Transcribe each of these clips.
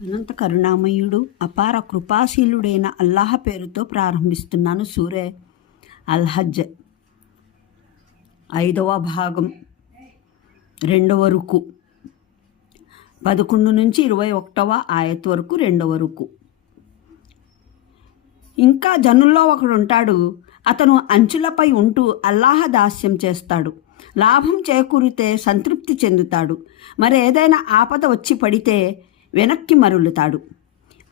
అనంత కరుణామయుడు అపార కృపాశీలుడైన అల్లాహ్ పేరుతో ప్రారంభిస్తున్నాను. సూరే అల్-హజ్ 5వ భాగం 2వ రుకు 11 నుంచి 21వ ఆయత్ వరకు 2వ రుకు. ఇంకా జనుల్లో ఒకడుంటాడు, అతను అంచులపై ఉంటూ అల్లాహ దాస్యం చేస్తాడు. లాభం చేకూరితే సంతృప్తి చెందుతాడు, మరేదైనా ఆపద వచ్చి పడితే వెనక్కి మరులుతాడు.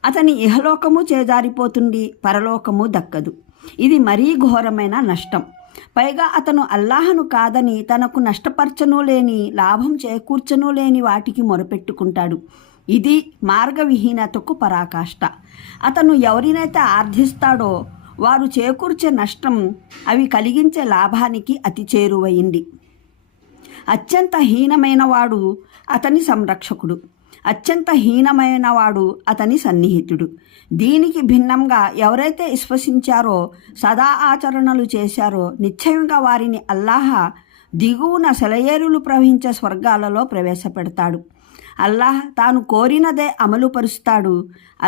అతని ఇహలోకము చేజారిపోతుంది, పరలోకము దక్కదు. ఇది మరీ ఘోరమైన నష్టం. పైగా అతను అల్లాహను కాదని తనకు నష్టపరచనూ లేని, లాభం చేకూర్చనూ లేని వాటికి మొరపెట్టుకుంటాడు. ఇది మార్గవిహీనతకు పరాకాష్ట. అతను ఎవరినైతే ఆర్థిస్తాడో వారు చేకూర్చే నష్టం అవి కలిగించే లాభానికి అతి చేరువైంది. అత్యంత హీనమైనవాడు అతని సంరక్షకుడు, అత్యంత హీనమైనవాడు అతని సన్నిహితుడు. దీనికి భిన్నంగా ఎవరైతే విశ్వసించారో, సదా ఆచరణలు చేశారో, నిశ్చయంగా వారిని అల్లాహ దిగువన సెలయేరులు ప్రవహించే స్వర్గాలలో ప్రవేశపెడతాడు. అల్లాహ్ తాను కోరినదే అమలుపరుస్తాడు.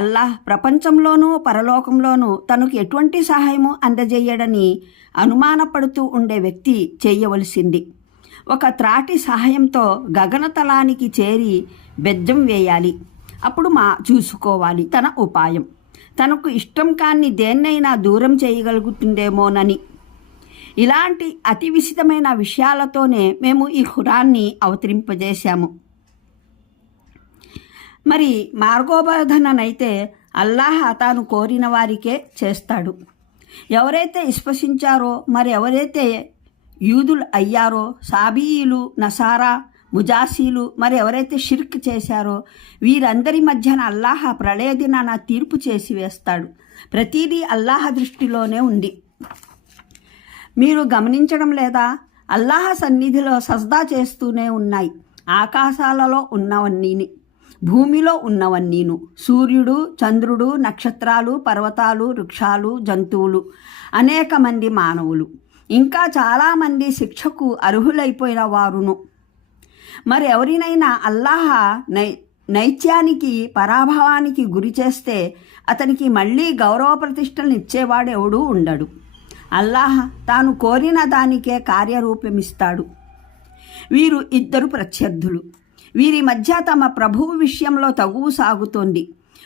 అల్లాహ్ ప్రపంచంలోనూ పరలోకంలోనూ తనకు ఎటువంటి సహాయము అందజేయడని అనుమానపడుతూ ఉండే వ్యక్తి చేయవలసింది ఒక త్రాటి సహాయంతో గగనతలానికి చేరి బెజ్జం వేయాలి. అప్పుడు చూసుకోవాలి తన ఉపాయం. తనకు ఇష్టం కాని దేన్నైనా దూరం చేయగలుగుతుందేమోనని. ఇలాంటి అతి విశిష్టమైన విషయాలతోనే మేము ఈ ఖురాన్ని అవతరింపజేశాము. మరి మార్గోబోధననైతే అల్లాహ్ తాను కోరిన వారికే చేస్తాడు. ఎవరైతే విశ్వసించారో, మరి ఎవరైతే యూదులు అయ్యారో, సాబీయులు, నసారా, ముజాసీలు, మరి ఎవరైతే షిర్క్ చేశారో వీరందరి మధ్యన అల్లాహ ప్రళయ దినాన తీర్పు చేసి వేస్తాడు. ప్రతిదీ అల్లాహ దృష్టిలోనే ఉంది. మీరు గమనించడం లేదా? అల్లాహ సన్నిధిలో సజ్దా చేస్తూనే ఉన్నాయి ఆకాశాలలో ఉన్నవన్నీని, భూమిలో ఉన్నవన్నీను, సూర్యుడు, చంద్రుడు, నక్షత్రాలు, పర్వతాలు, వృక్షాలు, జంతువులు, అనేక మంది మానవులు, ఇంకా చాలామంది శిక్షకు అర్హులైపోయిన వారును. మరి ఎవరినైనా అల్లాహ నైత్యానికి, పరాభవానికి గురి చేస్తే అతనికి మళ్ళీ గౌరవ ప్రతిష్టలను ఇచ్చేవాడెవడూ ఉండడు. అల్లాహ్ తాను కోరిన దానికే కార్యరూపమిస్తాడు. వీరు ఇద్దరు ప్రత్యర్థులు. వీరి మధ్య తమ ప్రభువు విషయంలో తగువు సాగుతోంది.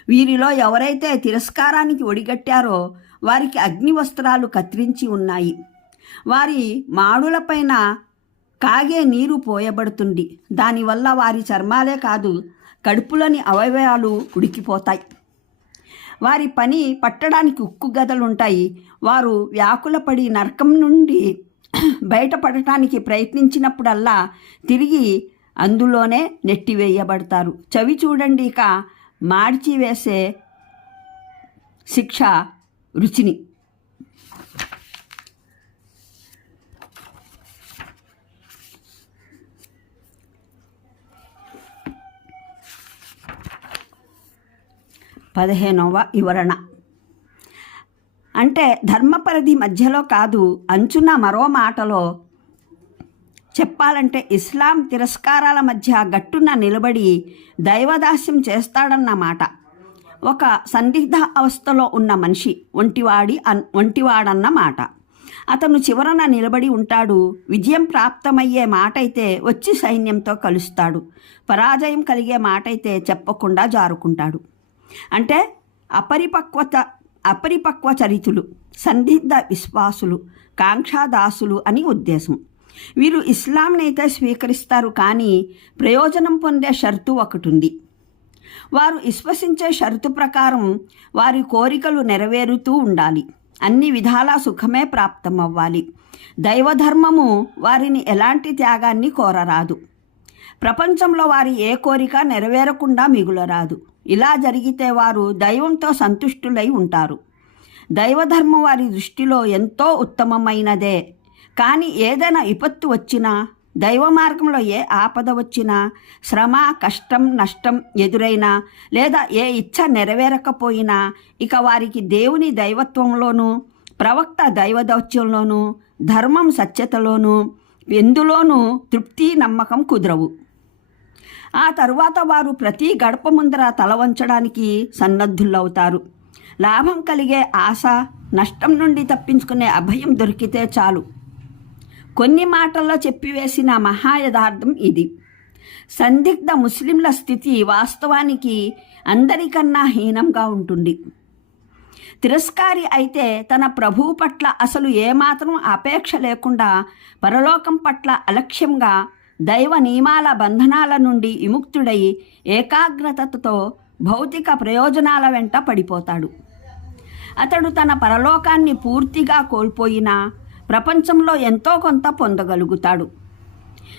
వీరిలో ఎవరైతే తిరస్కారానికి ఒడిగట్టారో వారికి అగ్ని వస్త్రాలు కత్తిరించి ఉన్నాయి. వారి మాడులపైన కాగే నీరు పోయబడుతుంది. దానివల్ల వారి చర్మాలే కాదు, కడుపులోని అవయవాలు ఉడికిపోతాయి. వారి పని పట్టడానికి ఉక్కు గదలుంటాయి. వారు వ్యాకులపడి నరకం నుండి బయటపడటానికి ప్రయత్నించినప్పుడల్లా తిరిగి అందులోనే నెట్టివేయబడతారు. చవి చూడండి ఇక మార్చివేసే శిక్ష రుచిని. పదిహేనవ వివరణ అంటే ధర్మపరిధి మధ్యలో కాదు, అంచున. మరో మాటలో చెప్పాలంటే ఇస్లాం తిరస్కారాల మధ్య గట్టున నిలబడి దైవదాస్యం చేస్తాడన్నమాట. ఒక సందిగ్ధ అవస్థలో ఉన్న మనిషి ఒంటివాడన్నమాట. అతను చివరన నిలబడి ఉంటాడు. విజయం ప్రాప్తమయ్యే మాటైతే వచ్చి సైన్యంతో కలుస్తాడు. పరాజయం కలిగే మాటైతే చెప్పకుండా జారుకుంటాడు. అంటే అపరిపక్వ చరితులు, సందిగ్ధ విశ్వాసులు, కాంక్షాదాసులు అని ఉద్దేశం. వీరు ఇస్లాంనైతే స్వీకరిస్తారు, కానీ ప్రయోజనం పొందే షరతు ఒకటి ఉంది. వారు విశ్వసించే షరతు ప్రకారం వారి కోరికలు నెరవేరుతూ ఉండాలి. అన్ని విధాలా సుఖమే ప్రాప్తమవ్వాలి. దైవధర్మము వారిని ఎలాంటి త్యాగాన్ని కోరరాదు. ప్రపంచంలో వారి ఏ కోరిక నెరవేరకుండా మిగులరాదు. ఇలా జరిగితే వారు దైవంతో సంతుష్టులై ఉంటారు. దైవధర్మం వారి దృష్టిలో ఎంతో ఉత్తమమైనదే. కానీ ఏదైనా విపత్తు వచ్చినా, దైవ మార్గంలో ఏ ఆపద వచ్చినా, శ్రమ, కష్టం, నష్టం ఎదురైనా, లేదా ఏ ఇచ్ఛ నెరవేరకపోయినా ఇక వారికి దేవుని దైవత్వంలోనూ, ప్రవక్త దైవదౌత్యంలోనూ, ధర్మం సత్యతలోనూ ఎందులోనూ తృప్తి, నమ్మకం కుదరవు. ఆ తరువాత వారు ప్రతి గడప ముందర తల వంచడానికి సన్నద్ధులవుతారు. లాభం కలిగే ఆశ, నష్టం నుండి తప్పించుకునే అభయం దొరికితే చాలు. కొన్ని మాటల్లో చెప్పివేసిన మహాయథార్థం ఇది. సందిగ్ధ ముస్లింల స్థితి వాస్తవానికి అందరికన్నా హీనంగా ఉంటుంది. తిరస్కారి అయితే తన ప్రభువు పట్ల అసలు ఏమాత్రం అపేక్ష లేకుండా పరలోకం పట్ల అలక్ష్యంగా దైవ నియమాల బంధనాల నుండి విముక్తుడై ఏకాగ్రతతో భౌతిక ప్రయోజనాల వెంట పడిపోతాడు. అతడు తన పరలోకాన్ని పూర్తిగా కోల్పోయినా ప్రపంచంలో ఎంతో కొంత పొందగలుగుతాడు.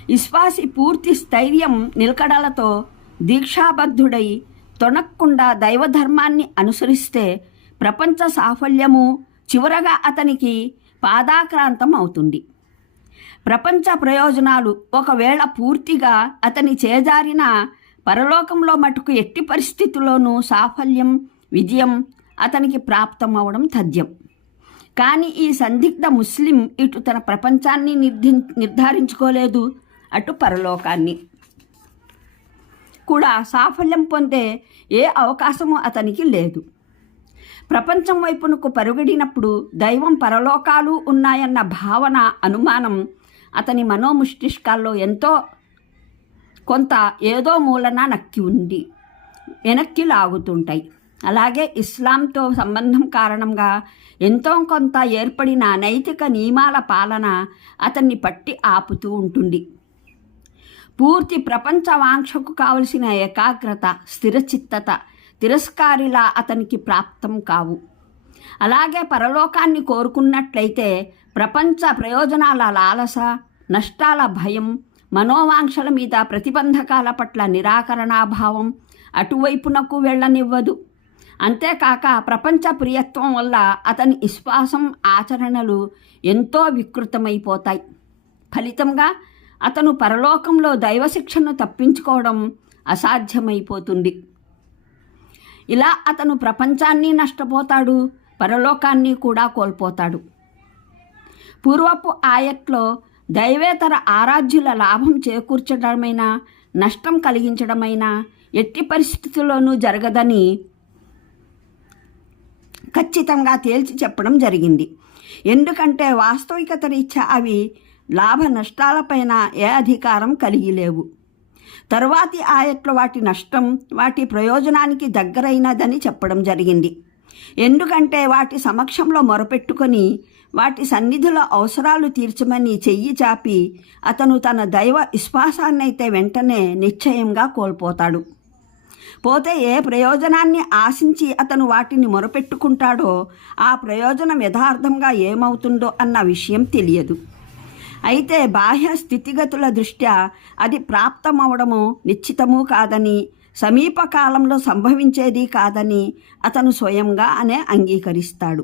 విశ్వాసి పూర్తి స్థైర్యం నిలకడలతో దీక్షాబద్ధుడై తొణక్కుండా దైవధర్మాన్ని అనుసరిస్తే ప్రపంచ సాఫల్యము చివరగా అతనికి పాదాక్రాంతం అవుతుంది. ప్రపంచ ప్రయోజనాలు ఒకవేళ పూర్తిగా అతని చేజారిన పరలోకంలో మటుకు ఎట్టి పరిస్థితుల్లోనూ సాఫల్యం, విజయం అతనికి ప్రాప్తమవడం తథ్యం. కానీ ఈ సందిగ్ధ ముస్లిం ఇటు తన ప్రపంచాన్ని నిర్ధారించుకోలేదు, అటు పరలోకాన్ని కూడా సాఫల్యం పొందే ఏ అవకాశము అతనికి లేదు. ప్రపంచం వైపునకు పరుగడినప్పుడు దైవం, పరలోకాలు ఉన్నాయన్న భావన, అనుమానం అతని మనోమస్తిష్కాల్లో ఎంతో కొంత ఏదో మూలన నక్కి ఉండి వెనక్కి లాగుతుంటాయి. అలాగే ఇస్లాంతో సంబంధం కారణంగా ఎంతో కొంత ఏర్పడిన నైతిక నియమాల పాలన అతన్ని పట్టి ఆపుతూ ఉంటుంది. పూర్తి ప్రపంచ వాంఛకు కావలసిన ఏకాగ్రత, స్థిరచిత్తత తిరస్కారిలా అతనికి ప్రాప్తం కావు. అలాగే పరలోకాన్ని కోరుకున్నట్లయితే ప్రపంచ ప్రయోజనాల లాలస, నష్టాల భయం, మనోవాంక్షల మీద ప్రతిబంధకాల పట్ల నిరాకరణాభావం అటువైపునకు వెళ్ళనివ్వదు. అంతేకాక ప్రపంచ ప్రియత్వం వల్ల అతని విశ్వాసం, ఆచరణలు ఎంతో వికృతమైపోతాయి. ఫలితంగా అతను పరలోకంలో దైవశిక్షను తప్పించుకోవడం అసాధ్యమైపోతుంది. ఇలా అతను ప్రపంచాన్ని నష్టపోతాడు, పరలోకాన్ని కూడా కోల్పోతాడు. పూర్వపు ఆయట్లో దైవేతర ఆరాధ్యుల లాభం చేకూర్చడమైనా నష్టం కలిగించడమైనా ఎట్టి పరిస్థితుల్లోనూ జరగదని ఖచ్చితంగా తేల్చి చెప్పడం జరిగింది. ఎందుకంటే వాస్తవికత రీత్యా అవి లాభ నష్టాలపైన ఏ అధికారం కలిగి లేవు. తరువాతి ఆయట్లో వాటి నష్టం వాటి ప్రయోజనానికి దగ్గరైనదని చెప్పడం జరిగింది. ఎందుకంటే వాటి సమక్షంలో మొరపెట్టుకొని వాటి సన్నిధిలో అవసరాలు తీర్చమని చెయ్యి చాపి అతను తన దైవ విశ్వాసాన్నైతే వెంటనే నిశ్చయంగా కోల్పోతాడు. పోతే ఏ ప్రయోజనాన్ని ఆశించి అతను వాటిని మొరపెట్టుకుంటాడో ఆ ప్రయోజనం యథార్థంగా ఏమవుతుందో అన్న విషయం తెలియదు. అయితే బాహ్య స్థితిగతుల దృష్ట్యా అది ప్రాప్తమవడము నిశ్చితము కాదని, సమీపకాలంలో సంభవించేది కాదని అతను స్వయంగా అంగీకరిస్తాడు.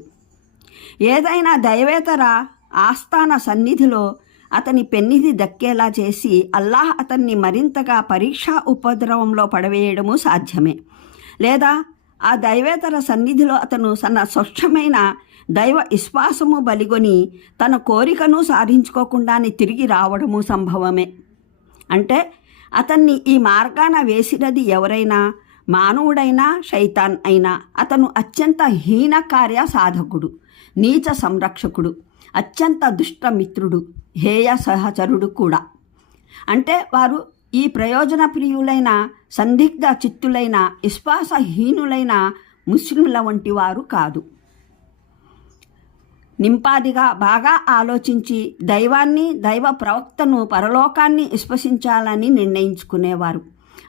ఏదైనా దైవేతర ఆస్థాన సన్నిధిలో అతని పెన్నిధి దక్కేలా చేసి అల్లాహ్ అతన్ని మరింతగా పరీక్షా ఉపద్రవంలో పడవేయడము సాధ్యమే. లేదా ఆ దైవేతర సన్నిధిలో అతను తన స్వచ్ఛమైన దైవ విశ్వాసము బలిగొని తన కోరికను సాధించుకోకుండానే తిరిగి రావడము సంభవమే. అంటే అతన్ని ఈ మార్గాన వేసినది ఎవరైనా, మానవుడైనా శైతాన్ అయినా, అతను అత్యంత హీనకార్య సాధకుడు, నీచ సంరక్షకుడు, అత్యంత దుష్టమిత్రుడు, హేయ సహచరుడు కూడా. అంటే వారు ఈ ప్రయోజన ప్రియులైన, సందిగ్ధ చిత్తులైన, విశ్వాసహీనులైన ముస్లింల వంటి వారు కాదు. నింపాదిగా బాగా ఆలోచించి దైవాన్ని, దైవ ప్రవక్తను, పరలోకాన్ని విశ్వసించాలని నిర్ణయించుకునేవారు.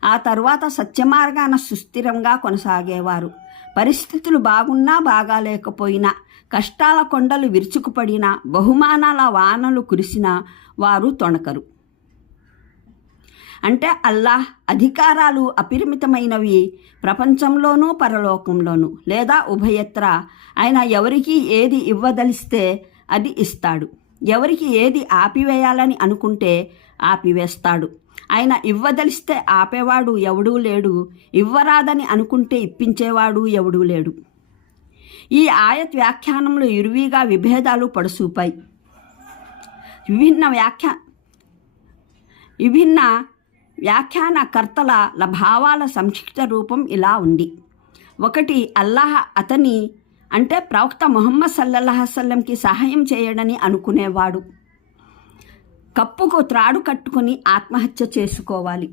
ఆ తరువాత సత్యమార్గాన సుస్థిరంగా కొనసాగేవారు. పరిస్థితులు బాగున్నా బాగాలేకపోయినా, కష్టాల కొండలు విరుచుకుపడినా, బహుమానాల వానలు కురిసినా వారు తొణకరు. అంటే అల్లాహ్ అధికారాలు అపరిమితమైనవి, ప్రపంచంలోనూ పరలోకంలోనూ, లేదా ఉభయత్ర. ఆయన ఎవరికి ఏది ఇవ్వదలిస్తే అది ఇస్తాడు, ఎవరికి ఏది ఆపివేయాలని అనుకుంటే ఆపివేస్తాడు. ఆయన ఇవ్వదలిస్తే ఆపేవాడు ఎవడూ లేడు, ఇవ్వరాదని అనుకుంటే ఇప్పించేవాడు ఎవడూ లేడు. ఈ ఆయత్ వ్యాఖ్యానంలో ఇరువిగా విభేదాలు విభిన్న వ్యాఖ్యానకర్తల భావాల సంక్షిప్త రూపం ఇలా ఉంది. 1. అల్లాహ్ అతని అంటే ప్రవక్త ముహమ్మద్ సల్లల్లాహు అలైహి వసల్లంకి సహాయం చేయడని అనుకునేవాడు కప్పుకు త్రాడు కట్టుకుని ఆత్మహత్య చేసుకోవాలి.